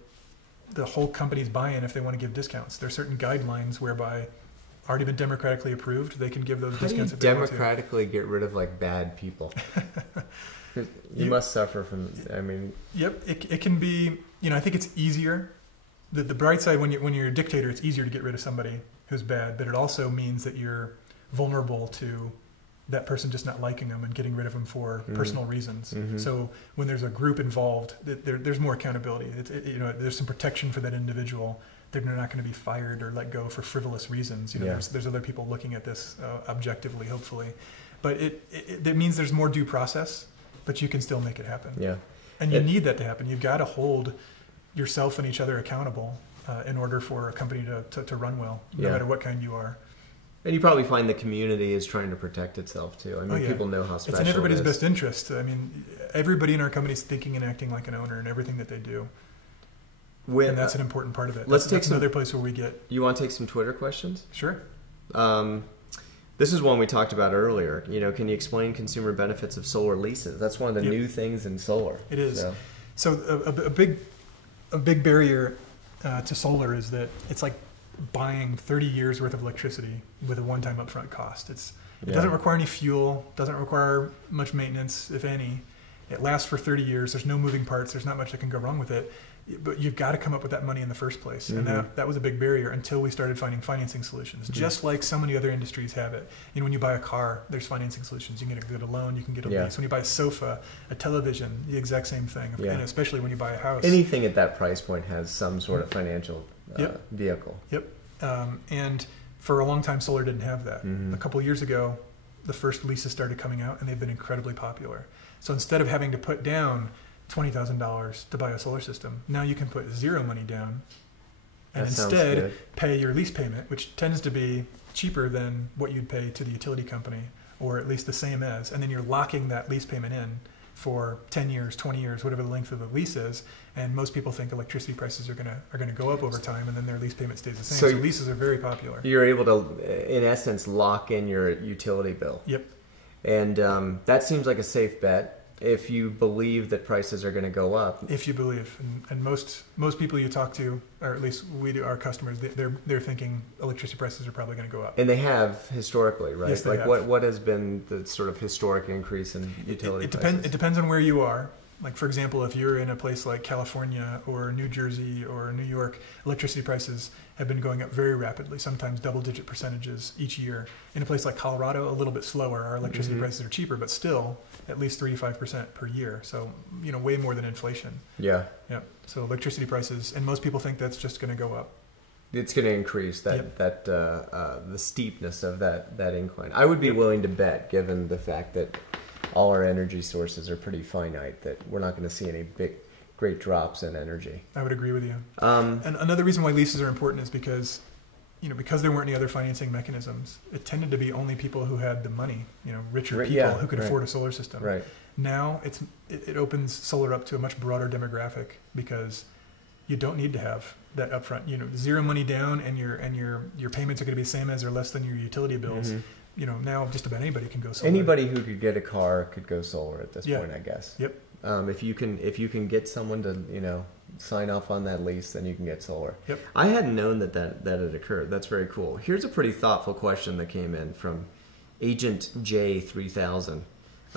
the whole company's buy-in if they want to give discounts. There are certain guidelines whereby already been democratically approved, they can give those discounts if they want to. Democratically get rid of bad people? You must suffer from. Yep, it can be. I think it's easier. The bright side, when you're a dictator, it's easier to get rid of somebody who's bad, but it also means that you're vulnerable to that person just not liking them and getting rid of them for personal reasons. So when there's a group involved, there's more accountability. There's some protection for that individual. They're not going to be fired or let go for frivolous reasons. There's other people looking at this objectively, hopefully. But it means there's more due process, but you can still make it happen. Yeah. And you need that to happen. You've got to hold yourself and each other accountable in order for a company to run well, no matter what kind you are. And you probably find the community is trying to protect itself too. People know how special it's in everybody's best interest. Everybody in our company is thinking and acting like an owner in everything that they do. And that's an important part of it. That's another place where we get... You want to take some Twitter questions? Sure. This is one we talked about earlier. Can you explain consumer benefits of solar leases? That's one of the new things in solar. It is. So a big barrier to solar is that it's like buying 30 years worth of electricity with a one-time upfront cost. It doesn't require any fuel, doesn't require much maintenance, if any. It lasts for 30 years. There's no moving parts. There's not much that can go wrong with it. but you've got to come up with that money in the first place. And that was a big barrier until we started finding financing solutions, just like so many other industries have it. You know, when you buy a car, there's financing solutions. You can get a loan, you can get a lease. When you buy a sofa, a television, the exact same thing. And especially when you buy a house. Anything at that price point has some sort of financial vehicle. Yep. And for a long time, solar didn't have that. A couple of years ago, the first leases started coming out, and they've been incredibly popular. So instead of having to put down $20,000 to buy a solar system, now you can put zero money down and instead pay your lease payment, which tends to be cheaper than what you'd pay to the utility company, or at least the same as, and then you're locking that lease payment in for 10 years, 20 years, whatever the length of the lease is. And most people think electricity prices are going to go up over time, and then their lease payment stays the same. So leases are very popular. You're able to, in essence, lock in your utility bill. Yep. And that seems like a safe bet if you believe that prices are going to go up. If you believe, and most people you talk to, or at least we do, our customers, they're thinking electricity prices are probably going to go up. And they have historically, right? Yes, they have. What has been the sort of historic increase in utility prices? It depends on where you are. Like, for example, if you're in a place like California or New Jersey or New York, electricity prices have been going up very rapidly, sometimes double-digit percentages each year. In a place like Colorado, a little bit slower. Our electricity prices are cheaper, but still at least 3-5% per year. So, way more than inflation. Yeah. Yeah. So electricity prices, and most people think that's just going to go up. It's going to increase the steepness of that incline. I would be willing to bet, given the fact that all our energy sources are pretty finite, that we're not going to see any great drops in energy. I would agree with you. And another reason why leases are important is because there weren't any other financing mechanisms. It tended to be only people who had the money, richer people who could afford a solar system. Right. Now it opens solar up to a much broader demographic, because you don't need to have that upfront, zero money down, and your payments are going to be the same as or less than your utility bills. Now just about anybody can go solar. Anybody who could get a car could go solar at this point, I guess. Yep. If you can get someone to sign off on that lease, then you can get solar. Yep. I hadn't known that had occurred. That's very cool. Here's a pretty thoughtful question that came in from Agent J3000.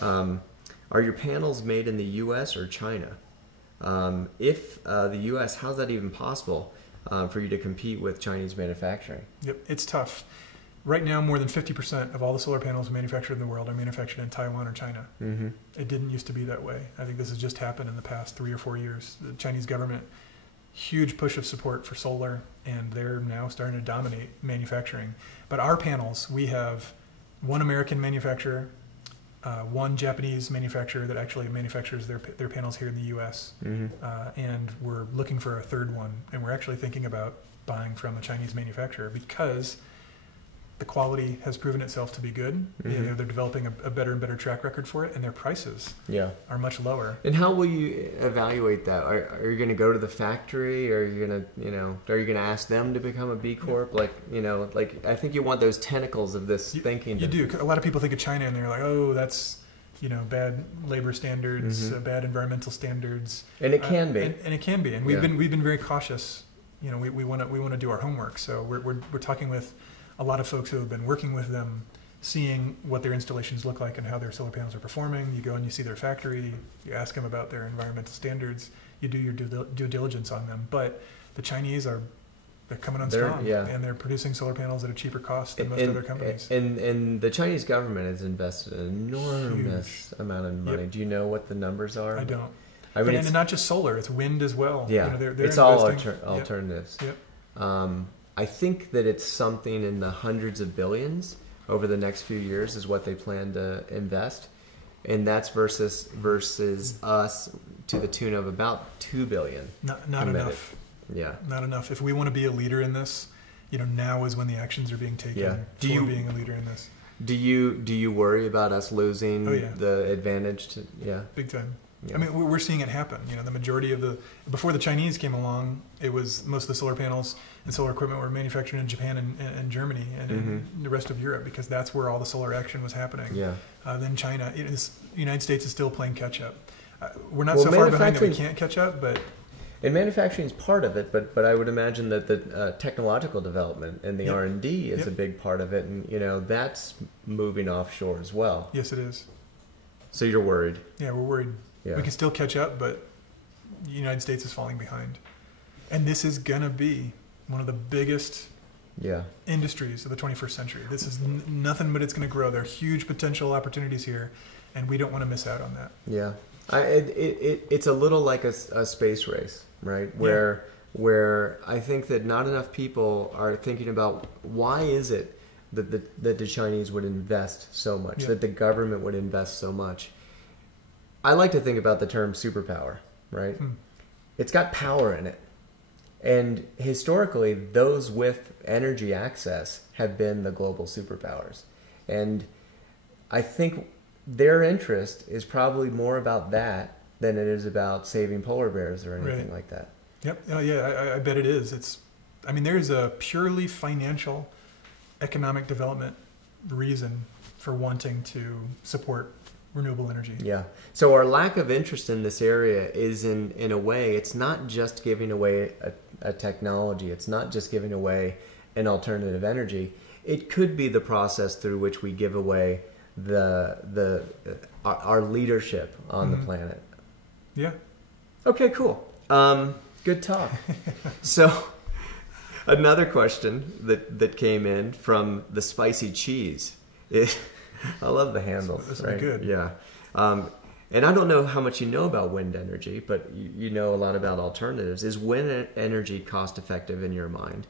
Are your panels made in the U.S. or China? If the U.S., how's that even possible for you to compete with Chinese manufacturing? Yep, it's tough. Right now, more than 50% of all the solar panels manufactured in the world are manufactured in Taiwan or China. It didn't used to be that way. I think this has just happened in the past 3 or 4 years. The Chinese government, huge push of support for solar, and they're now starting to dominate manufacturing. But our panels, we have one American manufacturer, one Japanese manufacturer that actually manufactures their panels here in the U.S., and we're looking for a third one. And we're actually thinking about buying from a Chinese manufacturer, because the quality has proven itself to be good. They're developing a better and better track record for it, and their prices are much lower. And how will you evaluate that? Are you going to go to the factory, or are you going to ask them to become a B Corp? Like I think you want those tentacles of this thinking. You do. A lot of people think of China, and they're like, oh, that's bad labor standards, bad environmental standards. And it can be. And it can be. And we've been very cautious. We want to do our homework. So we're talking with a lot of folks who have been working with them, seeing what their installations look like and how their solar panels are performing. You go and you see their factory, you ask them about their environmental standards, you do your due diligence on them. But the Chinese they're coming on strong, and they're producing solar panels at a cheaper cost than most other companies. And the Chinese government has invested an enormous amount of money. Do you know what the numbers are? I don't. And it's not just solar; it's wind as well. Yeah, they're it's all alternatives. Yep. I think that it's something in the hundreds of billions over the next few years is what they plan to invest, and that's versus us to the tune of about $2 billion. Not enough. Yeah, not enough. If we want to be a leader in this, now is when the actions are being taken. Yeah. Being a leader in this. Do you worry about us losing the advantage? Big time. Yeah. I mean, we're seeing it happen. The majority of before the Chinese came along, it was most of the solar panels and solar equipment were manufactured in Japan and Germany and in the rest of Europe, because that's where all the solar action was happening. Yeah. Then China, the United States is still playing catch up. We're not so far behind that we can't catch up, but. And manufacturing is part of it, but I would imagine that the technological development and the R&D is a big part of it, and that's moving offshore as well. Yes, it is. So you're worried? Yeah, we're worried. Yeah. We can still catch up, but the United States is falling behind. And this is going to be one of the biggest industries of the 21st century. This is nothing but it's going to grow. There are huge potential opportunities here, and we don't want to miss out on that. Yeah. It's a little like a space race, right? Where I think that not enough people are thinking about why is it that the Chinese would invest so much, that the government would invest so much. I like to think about the term superpower, right? It's got power in it. And historically, those with energy access have been the global superpowers. And I think their interest is probably more about that than it is about saving polar bears or anything like that. Yep. Oh, yeah, I bet it is. There's a purely financial, economic development reason for wanting to support renewable energy. Yeah. So our lack of interest in this area is in a way, it's not just giving away a technology. It's not just giving away an alternative energy. It could be the process through which we give away our leadership on the planet. Yeah. Okay, cool. Good talk. So another question that came in from the spicy cheese is, I love the handles. This will be good. Yeah. And I don't know how much you know about wind energy, but you know a lot about alternatives. Is wind energy cost effective in your mind?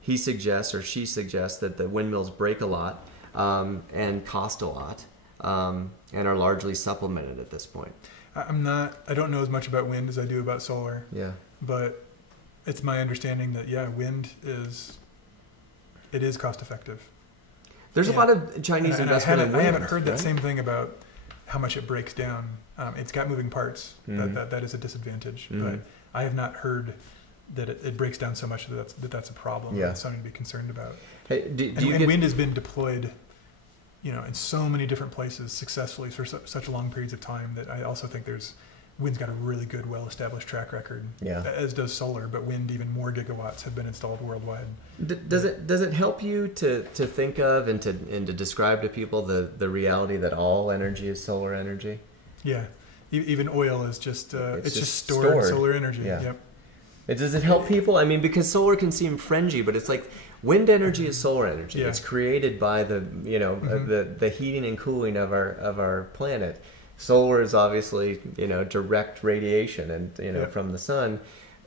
He suggests, or she suggests, that the windmills break a lot and cost a lot and are largely supplemented at this point. I don't know as much about wind as I do about solar. Yeah. But it's my understanding that, wind is cost effective. There's a lot of Chinese investment in wind. I haven't heard that same thing about how much it breaks down. It's got moving parts. That is a disadvantage. But I have not heard that it breaks down so much that's a problem. That's something to be concerned about. Hey, wind has been deployed, in so many different places successfully for such long periods of time that I also think wind's got a really good, well-established track record. Yeah. As does solar, but wind, even more gigawatts have been installed worldwide. Does it help you to think of and to describe to people the reality that all energy is solar energy? Yeah. Even oil is just it's just stored solar energy. Yeah. Yep. Does it help people? I mean, because solar can seem fringy, but it's like wind energy is solar energy. Yeah. It's created by the heating and cooling of our planet. Solar is obviously, direct radiation and, from the sun.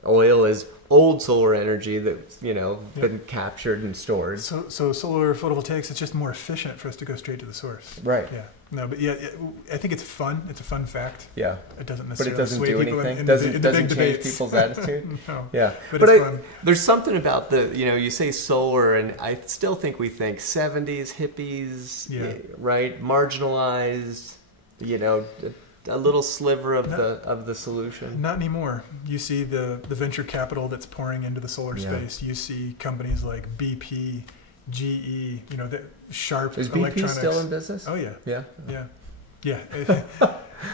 Oil is old solar energy that's, been captured and stored. So solar photovoltaics, it's just more efficient for us to go straight to the source. Right. Yeah. No, but I think it's fun. It's a fun fact. Yeah. It doesn't necessarily But it doesn't sway do people anything. in Doesn't change debates. people's attitude. No. Yeah. But it's fun. There's something about you say solar, and I still think we think 70s, hippies, right? Marginalized, a little sliver of the solution. Not anymore. You see the venture capital that's pouring into the solar space. You see companies like BP, GE, the Sharp. Is BP still in business? Oh yeah. Yeah. Yeah.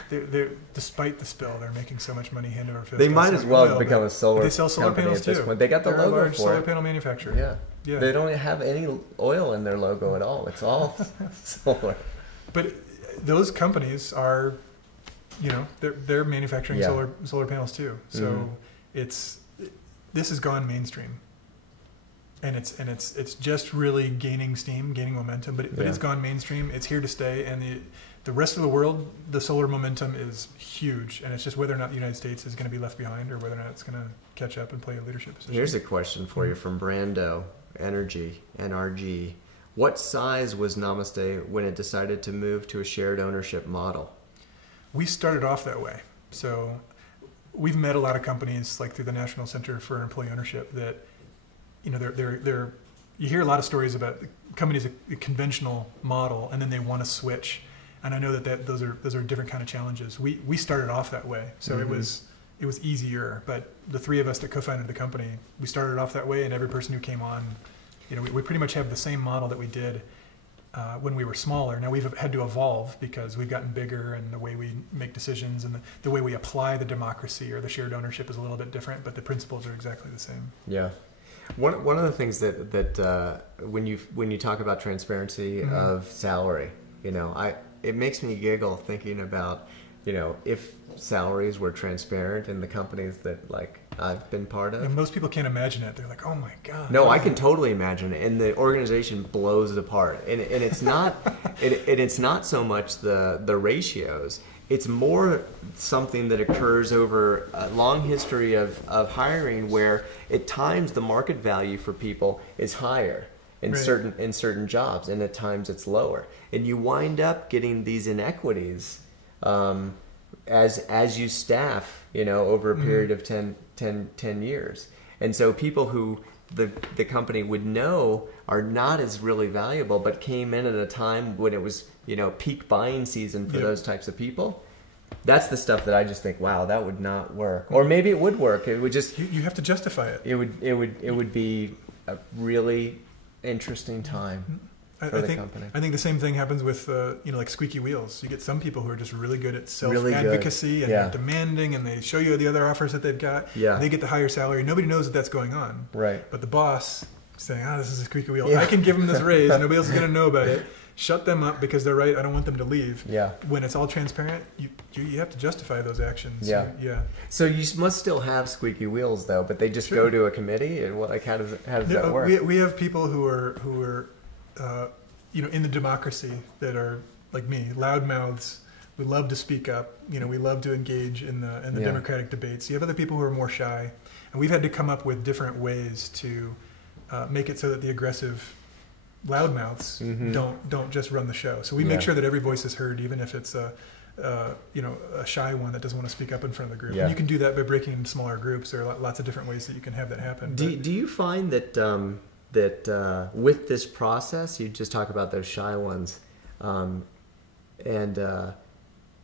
they're despite the spill, they're making so much money hand over fist. They might as well become a solar. They sell solar panels too. They got the they're logo a large for solar it. panel manufacturer. Yeah. They don't have any oil in their logo at all. It's all solar. But those companies are, they're manufacturing solar panels too. So this has gone mainstream, and it's just really gaining steam, gaining momentum. But it's gone mainstream. It's here to stay, and the rest of the world, the solar momentum is huge, and it's just whether or not the United States is going to be left behind, or whether or not it's going to catch up and play a leadership position. Here's a question for you from Brando Energy, NRG. What size was Namaste when it decided to move to a shared ownership model? We started off that way. So we've met a lot of companies like through the National Center for Employee Ownership that, they're you hear a lot of stories about companies a conventional model and then they want to switch. And I know that those are different kind of challenges. We started off that way. So it was easier, but the three of us that co-founded the company, we started off that way, and every person who came on, we pretty much have the same model that we did when we were smaller. Now we've had to evolve because we've gotten bigger, and the way we make decisions and the way we apply the democracy or the shared ownership is a little bit different, but the principles are exactly the same. Yeah. One of the things that when you talk about transparency of salary, it makes me giggle thinking about if salaries were transparent in the companies that like I've been part of. And most people can't imagine it. They're like, oh my God. No, I can totally imagine it. And the organization blows it apart. And it's not it's not so much the ratios. It's more something that occurs over a long history of hiring where at times the market value for people is higher in certain jobs, and at times it's lower. And you wind up getting these inequities as you staff, over a period of 10 years. And so people who the company would know are not as really valuable, but came in at a time when it was, peak buying season for those types of people. That's the stuff that I just think, wow, that would not work. Or maybe it would work. It would just you have to justify it. It would be a really interesting time for the company. I think the same thing happens with like squeaky wheels. You get some people who are just really good at self-advocacy and they're demanding, and they show you the other offers that they've got. Yeah. They get the higher salary. Nobody knows that that's going on. Right. But the boss saying, this is a squeaky wheel. Yeah. I can give them this raise. Nobody else is going to know about it. Shut them up because they're right. I don't want them to leave. Yeah. When it's all transparent, you have to justify those actions. Yeah. Yeah. So you must still have squeaky wheels though, but they just go to a committee. And how does that work? We have people who are in the democracy that are like me, loudmouths. We love to speak up. We love to engage in the democratic debates. You have other people who are more shy, and we've had to come up with different ways to make it so that the aggressive loudmouths don't just run the show. So we make sure that every voice is heard, even if it's a shy one that doesn't want to speak up in front of the group. Yeah. And you can do that by breaking into smaller groups. There are lots of different ways that you can have that happen. Do you find that with this process, you just talk about those shy ones, and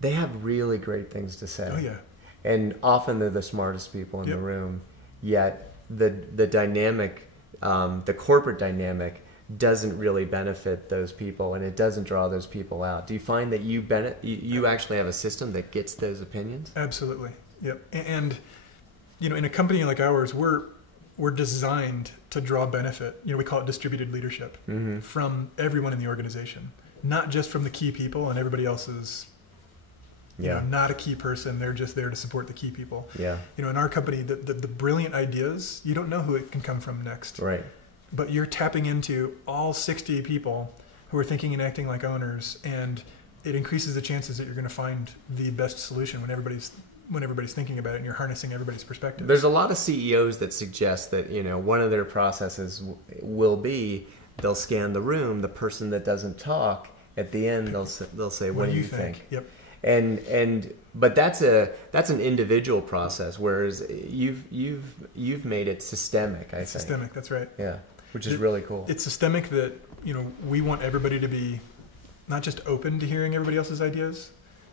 they have really great things to say. Oh yeah. And often they're the smartest people in the room. Yet the dynamic, the corporate dynamic, doesn't really benefit those people, and it doesn't draw those people out. Do you find that you actually have a system that gets those opinions? Absolutely. Yep. And in a company like ours, we're designed to draw benefit. We call it distributed leadership from everyone in the organization, not just from the key people, and everybody else is not a key person. They're just there to support the key people. Yeah. In our company, the brilliant ideas, you don't know who it can come from next. Right. But you're tapping into all 60 people who are thinking and acting like owners, and it increases the chances that you're going to find the best solution when everybody's thinking about it, and you're harnessing everybody's perspective. There's a lot of CEOs that suggest that one of their processes will be they'll scan the room. The person that doesn't talk at the end, they'll say, "What do you think?" Yep. But that's an individual process, whereas you've made it systemic. I think systemic. That's right. Yeah. Which is really cool. It's systemic that, we want everybody to be not just open to hearing everybody else's ideas,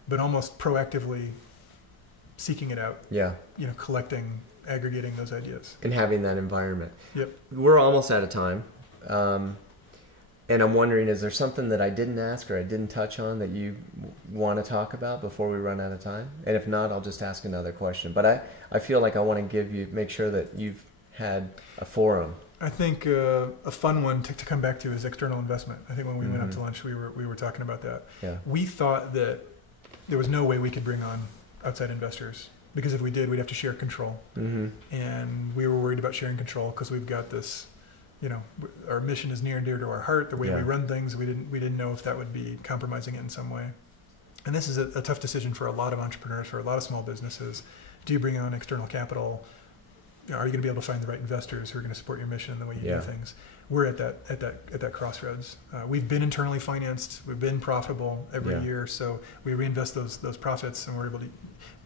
but almost proactively seeking it out. Yeah. Collecting, aggregating those ideas. And having that environment. Yep. We're almost out of time. And I'm wondering, is there something that I didn't ask or I didn't touch on that you want to talk about before we run out of time? And if not, I'll just ask another question. But I feel like I want to make sure that you've had a forum. I think a fun one to come back to is external investment. I think when we went out to lunch, we were talking about that. Yeah. We thought that there was no way we could bring on outside investors, because if we did, we'd have to share control. And we were worried about sharing control because we've got this, our mission is near and dear to our heart. The way we run things, we didn't know if that would be compromising it in some way. And this is a tough decision for a lot of entrepreneurs, for a lot of small businesses. Do you bring on external capital? Are you going to be able to find the right investors who are going to support your mission and the way you do things? We're at that crossroads. We've been internally financed. We've been profitable every year, so we reinvest those profits, and we're able to.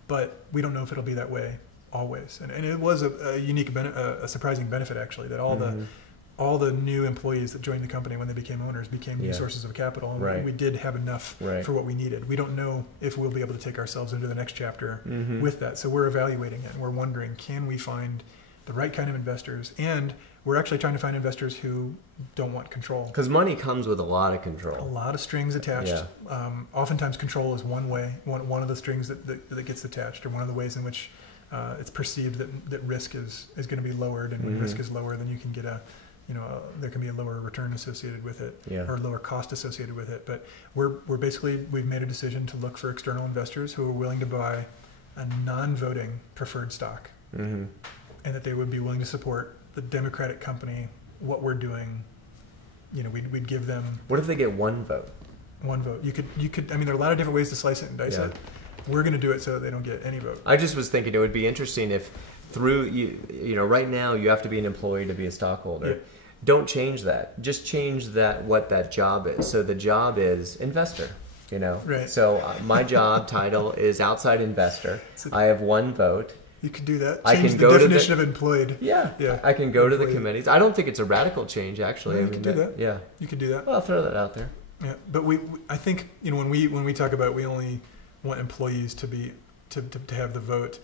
But we don't know if it'll be that way always. And it was a unique, a surprising benefit actually, that all the new employees that joined the company when they became owners became new sources of capital, and we did have enough for what we needed. We don't know if we'll be able to take ourselves into the next chapter with that, so we're evaluating it, and we're wondering, can we find the right kind of investors? And we're actually trying to find investors who don't want control, because money comes with a lot of control, a lot of strings attached. Oftentimes control is one of the strings that gets attached, or one of the ways in which it's perceived that risk is going to be lowered, and when risk is lower, then you can get there can be a lower return associated with it, Yeah. or lower cost associated with it. But we've made a decision to look for external investors who are willing to buy a non-voting preferred stock, Mm-hmm. and that they would be willing to support the Democratic company, what we're doing. We'd give them What if they get one vote? one vote. You could. I mean, there are a lot of different ways to slice it and dice Yeah. it. We're going to do it so that they don't get any vote. I just was thinking it would be interesting if through right now you have to be an employee to be a stockholder. Yeah. Don't change that. Just change what that job is. So the job is investor. Right. So my job title is outside investor. I have one vote. You could do that. I Change can the go to definition of employed. Yeah. Yeah. I can go to the Employee. committees. I don't think it's a radical change, actually. No, you I mean, can do that. Yeah. You could do that. Well, I'll throw that out there. Yeah, but I think when we talk about, we only want employees to have the vote.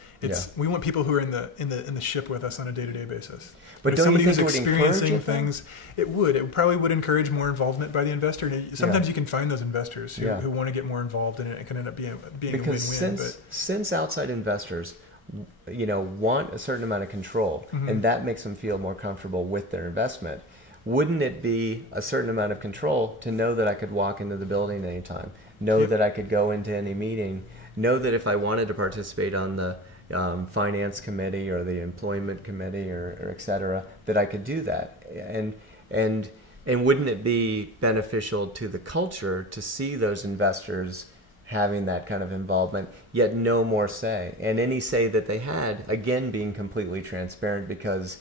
We want people who are in the ship with us on a day-to-day basis. But if don't somebody you think who's it would encourage experiencing it, though? things, it probably would encourage more involvement by the investor. And sometimes you can find those investors who want to get more involved, and it can end up being Because a win-win. since outside investors want a certain amount of control, Mhm. and that makes them feel more comfortable with their investment, wouldn't it be a certain amount of control to know that I could walk into the building anytime, know Yep. that I could go into any meeting, know that if I wanted to participate on the finance committee or the employment committee or et cetera, that I could do that? And wouldn't it be beneficial to the culture to see those investors having that kind of involvement, yet no more say? And any say that they had, again, being completely transparent because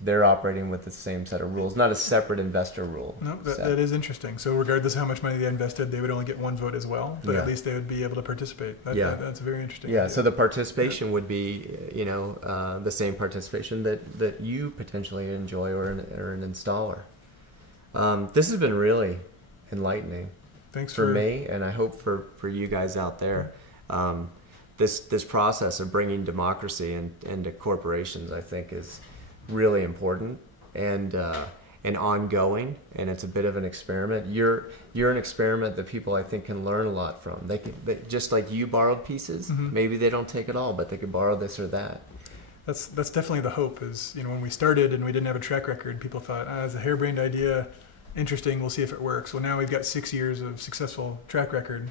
they're operating with the same set of rules, not a separate investor rule. No, that is interesting. So regardless of how much money they invested, they would only get one vote as well, but at least they would be able to participate. That's very interesting. Yeah, so the participation would be, the same participation that you potentially enjoy or an installer. This has been really enlightening. Thanks for me, and I hope for you guys out there. This process of bringing democracy into corporations, I think, is really important and ongoing, and it's a bit of an experiment. You're an experiment that people, I think, can learn a lot from. They just like you borrowed pieces. Mhm. Maybe they don't take it all, but they could borrow this or that. That's definitely the hope. Is when we started and we didn't have a track record, people thought, it's a harebrained idea, interesting, we'll see if it works. Well, now we've got 6 years of successful track record.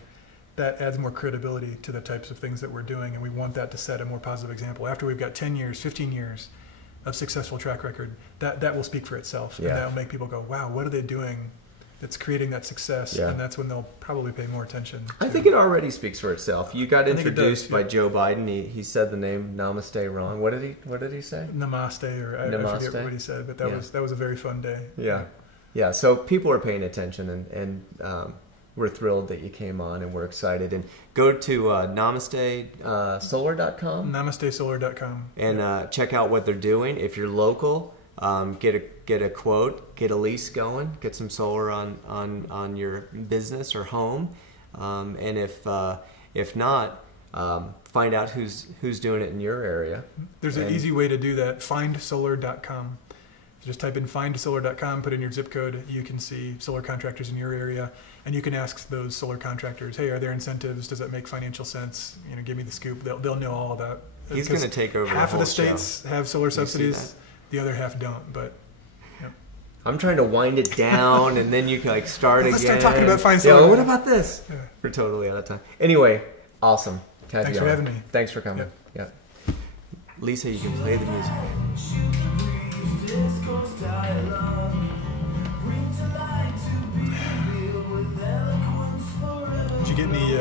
That adds more credibility to the types of things that we're doing, and we want that to set a more positive example. After we've got 10 years, 15 years of successful track record, that will speak for itself, and that will make people go, wow, what are they doing that's creating that success? And that's when they'll probably pay more attention. I think it already speaks for itself. You got introduced by yeah. Joe Biden. He said the name Namaste wrong. What did he say? Namaste, or I forget what he said, but that was a very fun day. Yeah, so people are paying attention, and we're thrilled that you came on, and we're excited. And go to namastesolar.com. Namastesolar.com. And check out what they're doing. If you're local, get a quote, get a lease going, get some solar on your business or home. And if not, find out who's doing it in your area. There's an easy way to do that. Findsolar.com. Just type in findsolar.com, put in your zip code. You can see solar contractors in your area, and you can ask those solar contractors, hey, are there incentives? Does that make financial sense? Give me the scoop. They'll know all of that. He's going to take over half the whole of the states show. have solar subsidies, the other half don't. But I'm trying to wind it down, and then you can start again. Let's start talking about Find Solar. What about this? Yeah. We're totally out of time. Anyway, awesome. Thanks for having me. Thanks for coming. Yeah. Lisa, you can play the music. Did you get any